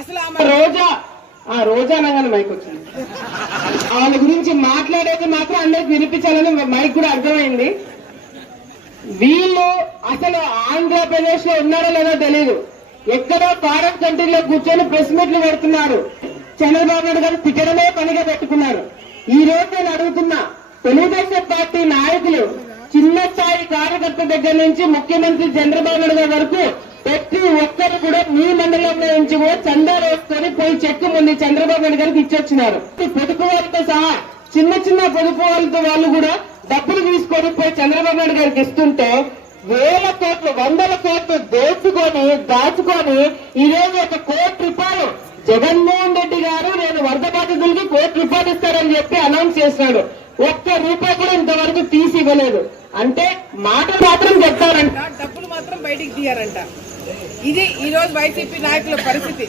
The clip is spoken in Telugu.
అసలు రోజా రోజా అనగానే మైక్ వచ్చింది. వాళ్ళ గురించి మాట్లాడేది మాత్రం అందరికి వినిపించాలని మైక్ కూడా అర్థమైంది. వీళ్ళు అసలు ఆంధ్రప్రదేశ్ లో ఉన్నారో లేదో తెలియదు. ఎక్కడో ఫారెన్ కంట్రీలో కూర్చొని ప్రెస్ మీట్లు పెడుతున్నారు. చంద్రబాబు నాయుడు గారు తిట్టడమే పనిగా పెట్టుకున్నారు. ఈ రోజు నేను అడుగుతున్నా, తెలుగుదేశం పార్టీ నాయకులు చిన్న స్థాయి కార్యకర్త దగ్గర నుంచి ముఖ్యమంత్రి చంద్రబాబు నాయుడు గారి వరకు ప్రతి ఒక్కరు కూడా మీ మండలంలో నుంచి కూడా చందా వేసుకొని పోయి చెక్కు ముందు చంద్రబాబు నాయుడు గారికి ఇచ్చొచ్చినారు. పొదుపు వాళ్ళతో సహా చిన్న చిన్న పొదుపు వాళ్ళతో వాళ్ళు కూడా డబ్బులు తీసుకొని పోయి చంద్రబాబు నాయుడు గారికి ఇస్తుంటే వేల కోట్లు 100 కోట్లు దోచుకొని దాచుకొని ఈ రోజు 1 కోటి రూపాయలు జగన్మోహన్ రెడ్డి గారు నేను వరద బాధితులకి 1 కోటి రూపాయలు ఇస్తారని చెప్పి అనౌన్స్ చేస్తున్నాడు. 1 రూపాయి కూడా ఇంతవరకు తీసి ఇవ్వలేదు. అంటే మాటలు మాత్రం చెప్తారంట, డబ్బులు మాత్రం బయటికి తీయారంట. ఇది ఈ రోజు వైసీపీ నాయకుల పరిస్థితి.